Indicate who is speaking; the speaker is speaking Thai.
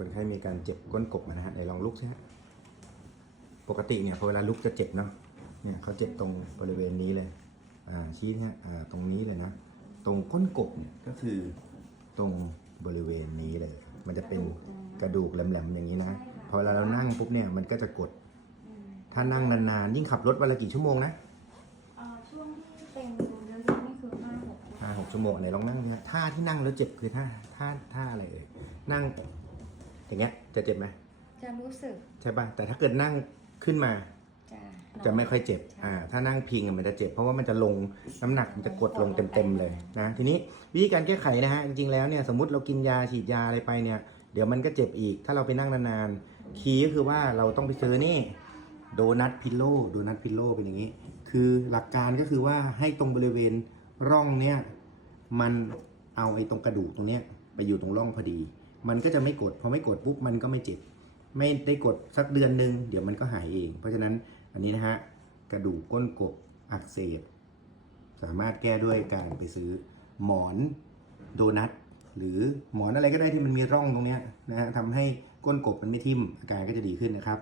Speaker 1: คนไข้มีการเจ็บก้นกบนะฮะไหนลองลุกสิฮะปกติเนี่ยพอเวลาลุกจะเจ็บเนาะเนี่ยเขาเจ็บตรงบริเวณนี้เลยอ่าชี้เนี่ยอ่าตรงนี้เลยนะ ตรงก้นกบเนี่ยก็คือตรงบริเวณนี้เลย มันจะเป็นกระดูกแหลมๆอย่างนี้นะพอเวลาเรานั่งปุ๊บเนี่ยมันก็จะกด
Speaker 2: อืม
Speaker 1: ถ้านั่งนานๆยิ่งขับรถวันละกี่ชั่วโมงนะ
Speaker 2: เอ่อช่วงที่เป็นเยอะๆนี่คือห้าหก
Speaker 1: ห้าหกชั่วโมงไหนลองนั่งนะท่าที่นั่งแล้วเจ็บคือท่าท่าท่าอะไรเอ่ยนั่ง อย่างเงี้ยจะเจ็บไหม
Speaker 2: จะรู้สึก
Speaker 1: ใช่ป่ะแต่ถ้าเกิดนั่งขึ้นมา
Speaker 2: จะ
Speaker 1: จะไม่ค่อยเจ็บ อ่า ถ้านั่งพิงอะมันจะเจ็บ เพราะว่ามันจะลงน้ำหนักมันจะกดลงเต็มๆเลยนะ ทีนี้วิธีการแก้ไขนะฮะ จริงๆแล้วเนี่ยสมมติเรากินยาฉีดยาอะไรไปเนี่ย เดี๋ยวมันก็เจ็บอีก ถ้าเราไปนั่งนานๆ คีย์ก็คือว่าเราต้องไปซื้อนี่ โดนัทพิลโล โดนัทพิลโลเป็นอย่างนี้ คือหลักการก็คือว่าให้ตรงบริเวณร่องเนี่ย มันเอาไอ้ตรงกระดูกตรงเนี้ยไปอยู่ตรงร่องพอดี มันก็จะไม่กดพอไม่กดปุ๊บมันก็ไม่เจ็บ ไม่ได้กดสักเดือนหนึ่งเดี๋ยวมันก็หายเอง เพราะฉะนั้นอันนี้นะฮะกระดูกก้นกบอักเสบ สามารถแก้ด้วยการไปซื้อหมอนโดนัทหรือหมอนอะไรก็ได้ที่มันมีร่องตรงนี้นะฮะทำให้ก้นกบมันไม่ทิ่มอาการก็จะดีขึ้นนะครับ